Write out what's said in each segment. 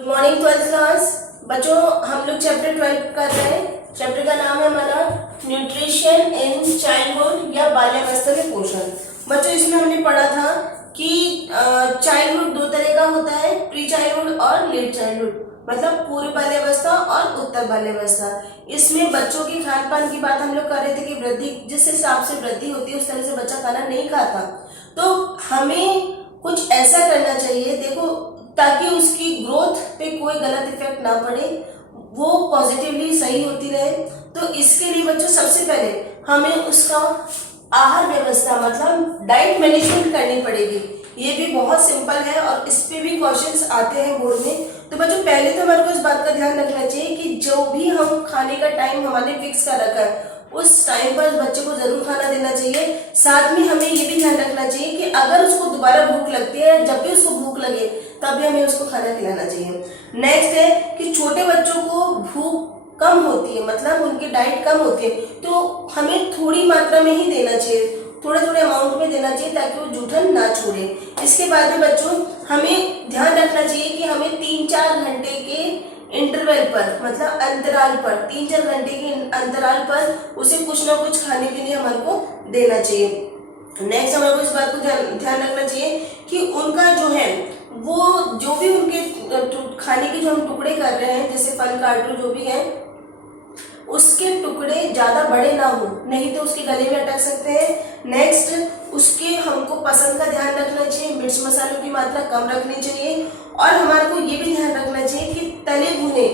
Good morning twelfth class बच्चों। हम लोग चैप्टर 12 कर रहे हैं। चैप्टर का नाम है हमारा न्यूट्रिशन इन चाइल्डहुड या बाल्यावस्था में पोषण। बच्चों इसमें हमने पढ़ा था कि चाइल्डहुड दो तरह का होता है, प्री चाइल्डहुड और लेट चाइल्डहुड, मतलब पूर्व बाल्यावस्था और उत्तर बाल्यावस्था। इसमें बच्चों की खान पान की बात हम लोग कर रहे थे कि वृद्धि जिस हिसाब से वृद्धि होती है उस तरह से बच्चा खाना नहीं खाता, तो हमें कुछ ऐसा करना चाहिए देखो, ताकि उसकी ग्रोथ पे कोई गलत इफेक्ट ना पड़े, वो पॉजिटिवली सही होती रहे। तो इसके लिए बच्चों सबसे पहले हमें उसका आहार व्यवस्था मतलब डाइट मैनेजमेंट करनी पड़ेगी। ये भी बहुत सिंपल है और इस पे भी क्वेश्चंस आते हैं बोर्ड में। तो बच्चों पहले तो हमारे को इस बात का ध्यान रखना चाहिए कि जो भी हम खाने का टाइम हमारे फिक्स कर रखा है उस टाइम पर बच्चे को जरूर खाना देना चाहिए। साथ में हमें ये भी ध्यान रखना चाहिए कि अगर उसको दोबारा भूख लगती है, जब भी उसको भूख लगे तब भी हमें उसको खाना खिलाना चाहिए। नेक्स्ट है कि छोटे बच्चों को भूख कम होती है, मतलब उनकी डाइट कम होती है, तो हमें थोड़ी मात्रा में ही देना चाहिए, थोड़े थोड़े अमाउंट में देना चाहिए ताकि वो जूठन ना छोड़े। इसके बाद में बच्चों हमें ध्यान रखना चाहिए कि हमें 3-4 घंटे के इंटरवल पर, मतलब अंतराल पर, 3-4 घंटे के अंतराल पर उसे कुछ ना कुछ खाने के लिए हमारे को देना चाहिए। नेक्स्ट हमारे को इस बात को ध्यान रखना चाहिए कि उनका जो है वो जो भी उनके खाने के जो हम टुकड़े कर रहे हैं, जैसे फल कार्टून जो भी है, उसके टुकड़े ज्यादा बड़े ना हो, नहीं तो उसके गले में अटक सकते हैं। नेक्स्ट उसके हमको पसंद का ध्यान रखना चाहिए, मिर्च मसालों की मात्रा कम रखनी चाहिए। और हमारे को ये भी ध्यान रखना चाहिए कि तले भुने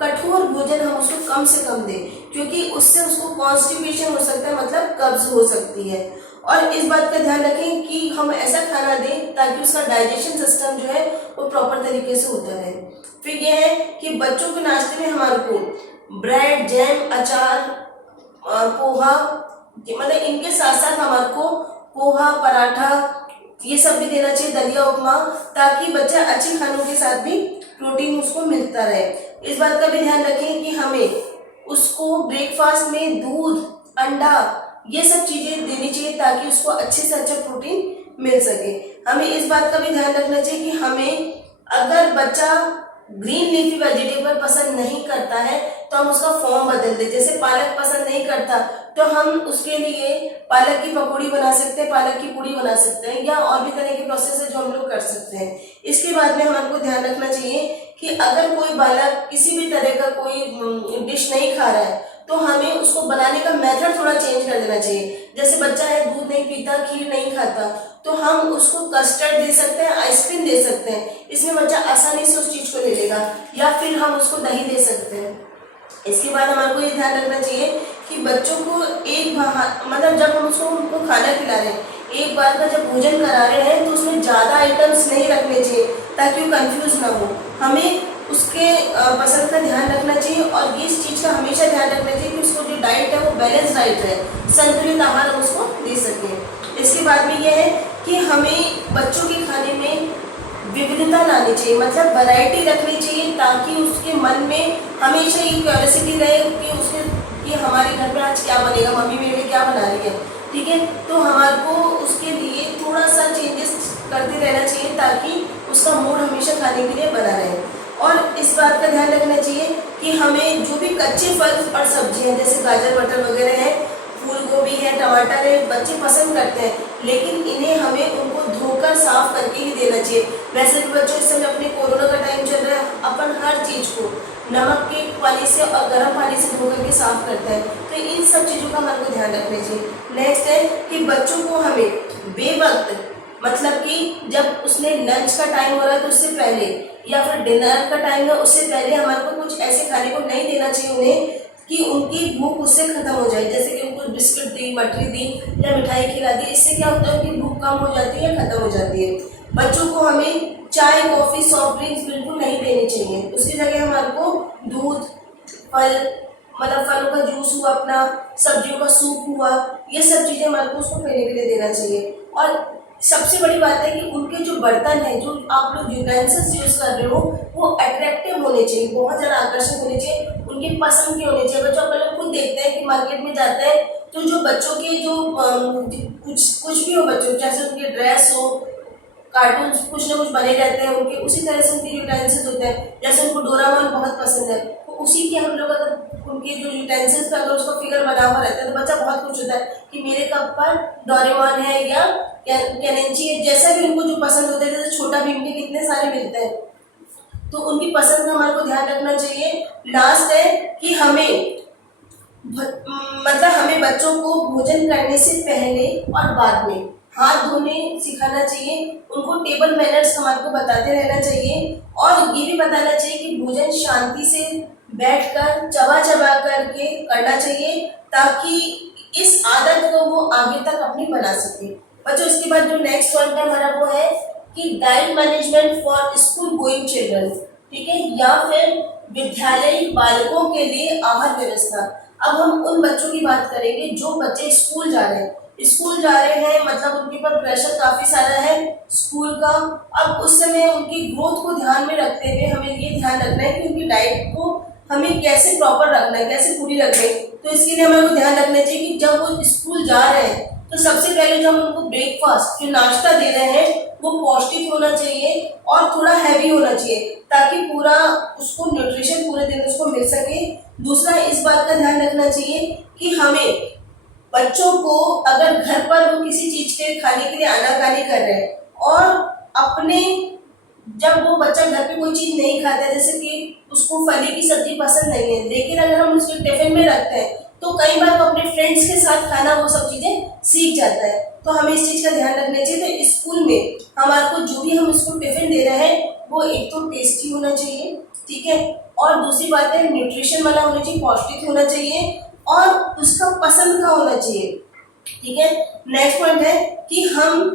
कठोर भोजन हम उसको कम से कम दें, क्योंकि उससे उसको कॉन्स्टिपेशन हो सकता है, मतलब कब्ज हो सकती है। और इस बात का ध्यान रखें कि हम ऐसा खाना दें ताकि उसका डाइजेशन सिस्टम जो है वो प्रॉपर तरीके से होता रहे। फिर यह है कि बच्चों के नाश्ते में हमारे को ब्रेड, जैम, अचार, पोहा, मतलब इनके साथ साथ हमारे को पोहा, पराठा ये सब भी देना चाहिए, दलिया, उपमा, ताकि बच्चा अच्छे खानों के साथ भी प्रोटीन उसको मिलता रहे। इस बात का भी ध्यान रखें कि हमें उसको ब्रेकफास्ट में दूध, अंडा ये सब चीजें देनी चाहिए ताकि उसको अच्छे से अच्छा प्रोटीन मिल सके। हमें इस बात का भी ध्यान रखना चाहिए कि हमें अगर बच्चा ग्रीन लीफी वेजिटेबल पसंद नहीं करता है तो हम उसका फॉर्म बदल दें। जैसे पालक पसंद नहीं करता तो हम उसके लिए पालक की पकौड़ी बना सकते हैं, पालक की पूड़ी बना सकते हैं, या और भी तरह के प्रोसेस है जो हम लोग कर सकते हैं। इसके बाद में हमको ध्यान रखना चाहिए कि अगर कोई बालक किसी भी तरह का कोई डिश नहीं खा रहा है तो हमें उसको बनाने का मेथड थोड़ा चेंज कर देना चाहिए। जैसे बच्चा है दूध नहीं पीता, खीर नहीं खाता, तो हम उसको कस्टर्ड दे सकते हैं, आइसक्रीम दे सकते हैं, इसमें बच्चा आसानी से उस चीज को ले लेगा। या फिर हम उसको दही दे सकते हैं। इसके बाद हमारे को ये ध्यान रखना चाहिए कि बच्चों को एक मतलब जब हम उनको खाना खिला रहे हैं, एक बार का जब भोजन करा रहे हैं तो उसमें ज्यादा आइटम्स नहीं रखने चाहिए ताकि वो कंफ्यूज ना हो। हमें उसके पसंद का ध्यान रखना चाहिए और इस चीज का हमेशा ध्यान रखना चाहिए कि उसको जो डाइट है वो बैलेंस डाइट है, संतुलित आहार हम उसको दे सकें। इसके बाद में यह है कि हमें बच्चों के खाने में विविधता लानी चाहिए, मतलब वैरायटी रखनी चाहिए ताकि उसके मन में हमेशा ये क्यूरियोसिटी रहे कि उसके कि हमारे घर में आज क्या बनेगा, मम्मी मेरे लिए क्या बना रही है, ठीक है। तो हमारे को उसके लिए थोड़ा सा चेंजेस करते रहना चाहिए ताकि उसका मूड हमेशा खाने के लिए बना रहे। और इस बात का ध्यान रखना चाहिए कि हमें जो भी कच्चे फल और सब्जियां जैसे गाजर, मटर वगैरह है, फूल गोभी है, टमाटर है, बच्चे पसंद करते हैं, लेकिन इन्हें हमें उनको धोकर साफ करके ही देना चाहिए। वैसे भी बच्चों इस समय अपने कोरोना का टाइम चल रहा है, अपन हर चीज को नमक के पानी से और गर्म पानी से धो करके साफ करते हैं, तो इन सब चीजों का हमारे को ध्यान रखना चाहिए। नेक्स्ट है कि बच्चों को हमें बेवक्त, मतलब कि जब उसने लंच का टाइम हो रहा है तो उससे पहले, या फिर डिनर का टाइम है उससे पहले हमारे को कुछ ऐसे खाने को नहीं देना चाहिए उन्हें कि उनकी भूख उससे खत्म हो जाए। जैसे कि उनको बिस्किट दी, मठरी दी या मिठाई खिला दी, इससे क्या होता है उनकी भूख कम हो जाती है, खत्म हो जाती है। बच्चों को हमें चाय, कॉफी, सॉफ्ट ड्रिंक्स बिल्कुल नहीं देनी चाहिए। उसकी जगह हमारे को दूध, फल, मतलब फलों का जूस हुआ, अपना सब्जियों का सूप हुआ, ये सब चीजें हमारे को उसको पीने के लिए देना चाहिए। और सबसे बड़ी बात है कि उनके जो बर्तन है, जो आप लोग यूटेंसिल्स यूज कर रहे हो, वो अट्रैक्टिव होने चाहिए, बहुत ज्यादा आकर्षक होने चाहिए, उनकी पसंद के होने चाहिए। बच्चों अपन लोग खुद देखते हैं कि मार्केट में जाते हैं तो जो बच्चों के जो कुछ भी हो, बच्चों जैसे उनकी ड्रेस हो, कार्टून कुछ ना कुछ बने रहते हैं उनके, उसी तरह से उनके यूटेंसिल्स होते हैं। जैसे उनको डोरामोन बहुत पसंद है, तो उसी के हम लोग अगर उनके जो यूटेंसिल्स पे अगर उसका फिगर बना हुआ रहता है तो बच्चा बहुत खुश होता है कि मेरे कप पर डोरेमोन है या कैनेंची है, जैसा भी उनको जो पसंद होता है। जैसे छोटा भीम के कितने सारे मिलते हैं, तो उनकी पसंद का हमारे को ध्यान रखना चाहिए। लास्ट है कि हमें बच्चों को भोजन करने से पहले और बाद में हाथ धोने सिखाना चाहिए। उनको टेबल मैनर्स हमारे को बताते रहना चाहिए, और ये भी बताना चाहिए कि भोजन शांति से बैठकर चबा चबा करके करना चाहिए, ताकि इस आदत को वो आगे तक अपनी बना सके। बच्चों, इसके बाद जो नेक्स्ट पॉइंट है हमारा वो है कि diet management for school going children, ठीक है, या फिर विद्यालयी बालकों के लिए आहार व्यवस्था। अब हम उन बच्चों की बात करेंगे जो बच्चे स्कूल जा रहे हैं। स्कूल जा रहे हैं मतलब उनके ऊपर प्रेशर काफी सारा है स्कूल का। अब उस समय उनकी ग्रोथ को ध्यान में रखते हुए हमें ये ध्यान रखना है कि उनकी डाइट को हमें कैसे प्रॉपर रखना है, कैसे पूरी रखना है। तो इसके लिए हमें ध्यान रखना चाहिए कि जब वो स्कूल जा रहे हैं तो सबसे पहले जो हम उनको ब्रेकफास्ट जो नाश्ता दे रहे हैं वो पौष्टिक होना चाहिए और थोड़ा हैवी होना चाहिए, ताकि पूरा उसको न्यूट्रिशन पूरे दिन उसको मिल सके। दूसरा, इस बात का ध्यान रखना चाहिए कि हमें बच्चों को अगर घर पर वो किसी चीज के खाने के लिए आनाकानी कर रहे हैं और अपने जब वो बच्चा घर पे कोई चीज नहीं खाता है, जैसे कि उसको फली की सब्जी पसंद नहीं है, लेकिन अगर हम उसको टिफिन में रखते हैं तो कई बार वो अपने फ्रेंड्स के साथ खाना वो सब चीजें सीख जाता है। तो हमें इस चीज का ध्यान रखना चाहिए। तो स्कूल में हमारे को जो भी हम उसको टिफिन दे रहे हैं वो एक तो टेस्टी होना चाहिए, ठीक है, और दूसरी बात है न्यूट्रिशन वाला होना चाहिए, पौष्टिक होना चाहिए और उसका पसंद का होना चाहिए, ठीक है। नेक्स्ट पॉइंट है कि हम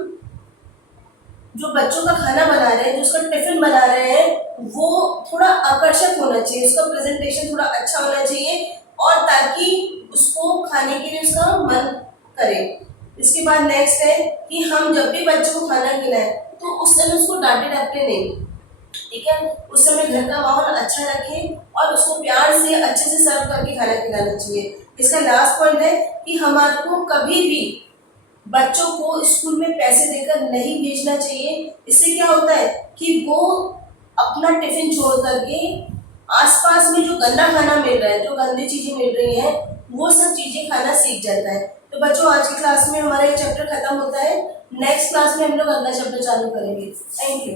जो बच्चों का खाना बना रहे हैं, जो उसका टिफिन बना रहे हैं, वो थोड़ा आकर्षक होना चाहिए, उसका प्रेजेंटेशन थोड़ा अच्छा होना चाहिए, और ताकि उसको खाने के लिए उसका मन करे। इसके बाद नेक्स्ट है कि हम जब भी बच्चों को खाना खिलाएं तो उस समय उसको डांटे डपटे नहीं, ठीक है, उस समय घर का माहौल अच्छा रखें और उसको प्यार से अच्छे से सर्व करके खाना खिलाना चाहिए। इसका लास्ट पॉइंट है कि हमारे को कभी भी बच्चों को स्कूल में पैसे देकर नहीं भेजना चाहिए। इससे क्या होता है कि वो अपना टिफिन छोड़ करके आसपास में जो गंदा खाना मिल रहा है, जो गंदी चीजें मिल रही हैं, वो सब चीजें खाना सीख जाता है। तो बच्चों, आज की क्लास में हमारा ये चैप्टर खत्म होता है। नेक्स्ट क्लास में हम लोग अगला चैप्टर चालू करेंगे। Thank you.